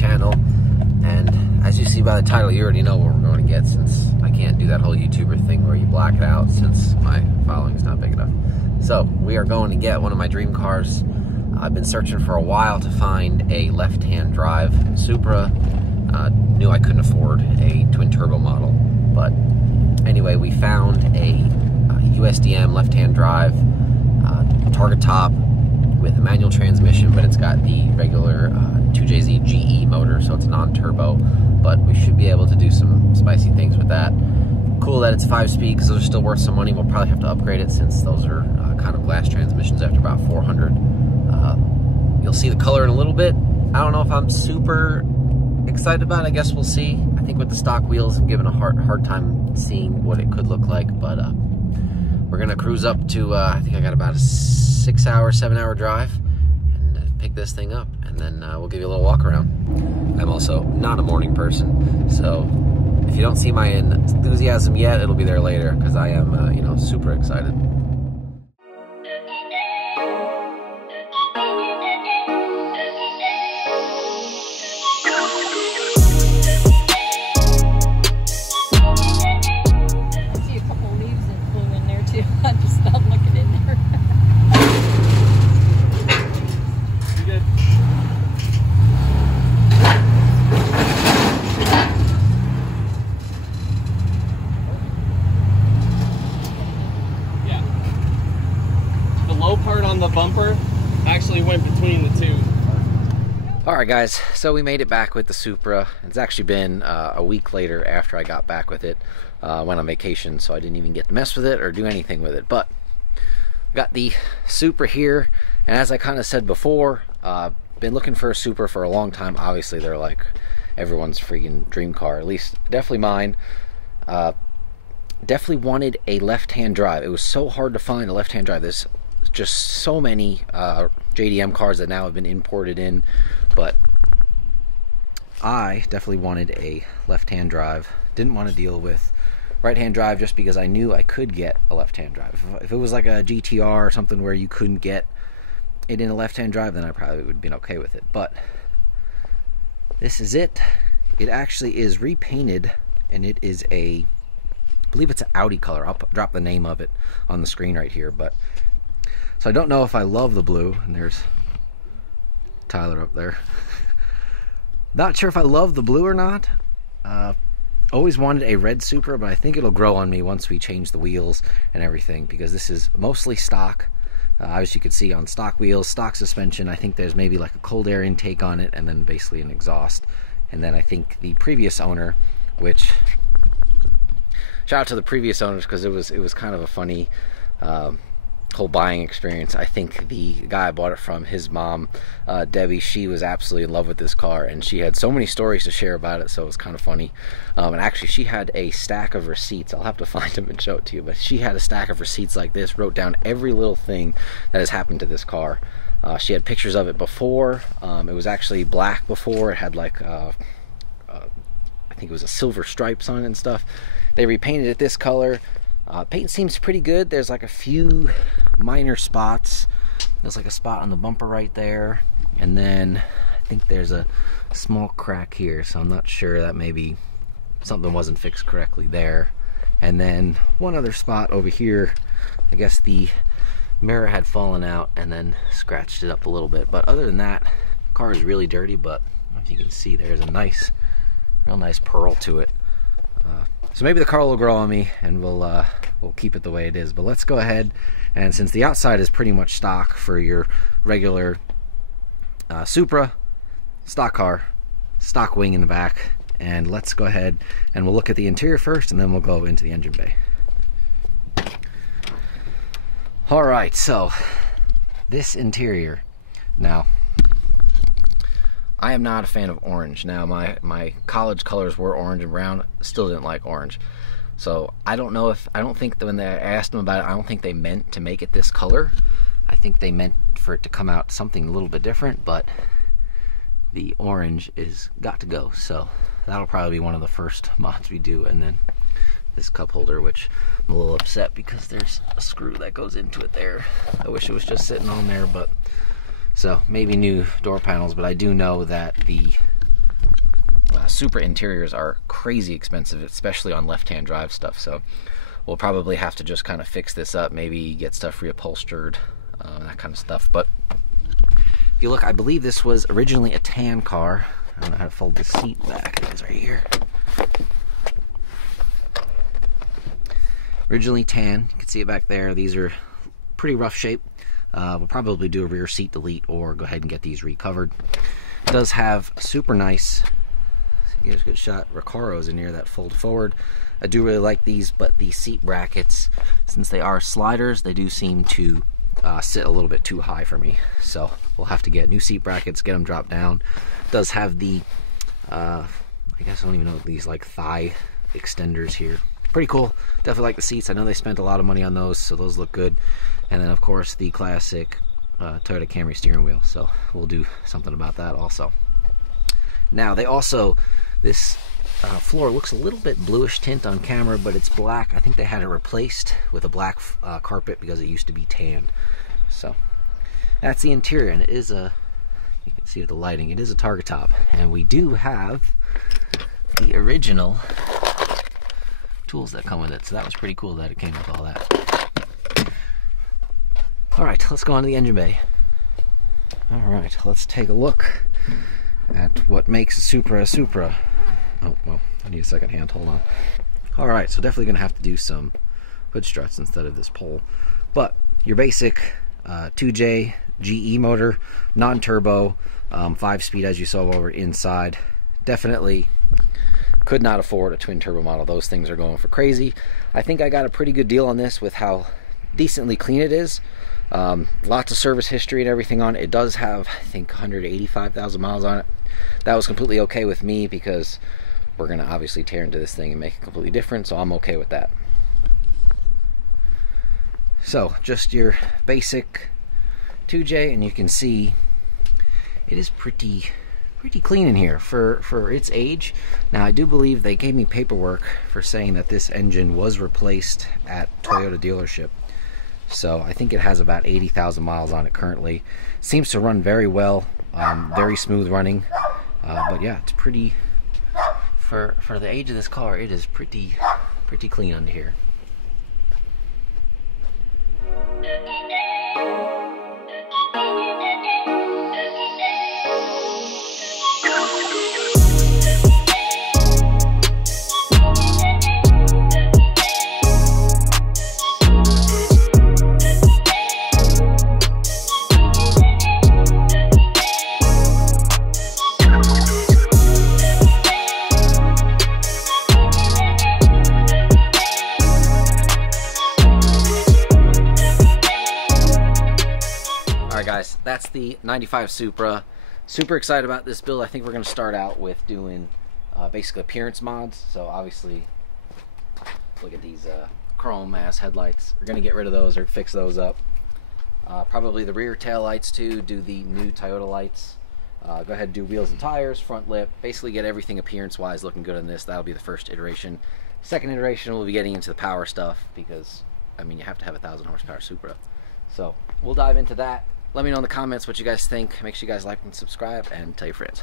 channel, and as you see by the title, you already know what we're going to get, since I can't do that whole YouTuber thing where you black it out since my following's not big enough. So we are going to get one of my dream cars. I've been searching for a while to find a left-hand drive Supra. Knew I couldn't afford a twin turbo model, but anyway, we found a USDM left-hand drive Targa top with a manual transmission, but it's got the regular 2JZ GE motor, so it's non-turbo, but we should be able to do some spicy things with that. Cool that it's 5-speed, because those are still worth some money. We'll probably have to upgrade it, since those are kind of glass transmissions after about 400. You'll see the color in a little bit. I don't know if I'm super excited about it. I guess we'll see. I think with the stock wheels, I'm giving a hard time seeing what it could look like, but we're gonna cruise up to I think I got about a 6-hour, 7-hour drive, and pick this thing up, and then we'll give you a little walk around. I'm also not a morning person, so if you don't see my enthusiasm yet, it'll be there later, because I am you know, super excited. The bumper actually went between the two. Alright guys, so we made it back with the Supra. It's actually been a week later after I got back with it. Went on vacation, so I didn't even get to mess with it or do anything with it. But got the Supra here, and as I kind of said before, been looking for a Supra for a long time. Obviously they're like everyone's freaking dream car, at least definitely mine. Definitely wanted a left-hand drive. It was so hard to find a left-hand drive. There's just so many JDM cars that now have been imported in, but I definitely wanted a left-hand drive. Didn't want to deal with right-hand drive, just because I knew I could get a left-hand drive. If it was like a GTR or something where you couldn't get it in a left-hand drive, then I probably would have been okay with it. But this is it. It actually is repainted, and it is I believe it's an Audi color. I'll drop the name of it on the screen right here, but so I don't know if I love the blue, and there's Tyler up there. Not sure if I love the blue or not. Always wanted a red Supra, but I think it'll grow on me once we change the wheels and everything, because this is mostly stock. As you can see, on stock wheels, stock suspension. I think there's maybe like a cold air intake on it, and then basically an exhaust. And then I think the previous owner, which shout out to the previous owners, because it was kind of a funny whole buying experience. I think the guy I bought it from, his mom, Debbie, she was absolutely in love with this car, and she had so many stories to share about it, so it was kind of funny. And actually, she had a stack of receipts. I'll have to find them and show it to you, but she had a stack of receipts like this, wrote down every little thing that has happened to this car. She had pictures of it before. It was actually black before. It had like I think it was a silver stripes on it and stuff. They repainted it this color. Paint seems pretty good. There's like a few minor spots. There's like a spot on the bumper right there, and then I think there's a small crack here, so I'm not sure, that maybe something wasn't fixed correctly there. And then one other spot over here, I guess the mirror had fallen out and then scratched it up a little bit, but other than that, the car is really dirty. But if you can see, there's a nice, real nice pearl to it. So maybe the car will grow on me, and we'll keep it the way it is. But let's go ahead, and since the outside is pretty much stock for your regular Supra, stock car, stock wing in the back, and let's go ahead and we'll look at the interior first, and then we'll go into the engine bay. All right, so this interior. Now, I am not a fan of orange. Now, my college colors were orange and brown. Still didn't like orange. So I don't know if, I don't think that when they asked them about it, I don't think they meant to make it this color. I think they meant for it to come out something a little bit different, but the orange is got to go. So that'll probably be one of the first mods we do. And then this cup holder, which I'm a little upset because there's a screw that goes into it there. I wish it was just sitting on there, but so maybe new door panels. But I do know that the Supra interiors are crazy expensive, especially on left-hand drive stuff, so we'll probably have to just kind of fix this up, maybe get stuff reupholstered, that kind of stuff. But if you look, I believe this was originally a tan car. I don't know how to fold the seat back. It is right here. Originally tan. You can see it back there. These are pretty rough shape. We'll probably do a rear seat delete or go ahead and get these recovered. It does have super nice, here's a good shot, Recaros in here that fold forward. I do really like these, but the seat brackets, since they are sliders, they do seem to sit a little bit too high for me. So we'll have to get new seat brackets, get them dropped down. It does have the, I guess I don't even know, these like thigh extenders here. Pretty cool. Definitely like the seats. I know they spent a lot of money on those, so those look good. And then of course the classic Toyota Camry steering wheel. So we'll do something about that also. Now they also, this floor looks a little bit bluish tint on camera, but it's black. I think they had it replaced with a black carpet because it used to be tan. So that's the interior, and it is a, you can see with the lighting, it is a Targa top. And we do have the original tools that come with it, so that was pretty cool that it came with all that. Alright, let's go on to the engine bay. Alright, let's take a look at what makes a Supra a Supra. Oh, well, I need a second hand, hold on. Alright, so definitely going to have to do some hood struts instead of this pole. But your basic 2J GE motor, non-turbo, 5-speed as you saw while we're inside. Definitely could not afford a twin turbo model. Those things are going for crazy. I think I got a pretty good deal on this with how decently clean it is. Lots of service history and everything on it. It does have, I think, 185,000 miles on it. That was completely okay with me because we're going to obviously tear into this thing and make it completely different, so I'm okay with that. So, just your basic 2J, and you can see it is pretty clean in here for its age. Now, I do believe they gave me paperwork for saying that this engine was replaced at Toyota dealership. So I think it has about 80,000 miles on it currently. Seems to run very well, very smooth running. But yeah, it's pretty, for the age of this car, it is pretty clean under here. Guys, that's the 95 Supra. Super excited about this build. I think we're going to start out with doing basically appearance mods. So obviously, look at these chrome ass headlights. We're going to get rid of those or fix those up. Probably the rear tail lights too. Do the new Toyota lights. Go ahead and do wheels and tires, front lip. Basically get everything appearance wise looking good on this. That'll be the first iteration. Second iteration, we'll be getting into the power stuff because, I mean, you have to have a 1,000 horsepower Supra. So we'll dive into that. Let me know in the comments what you guys think. Make sure you guys like and subscribe and tell your friends.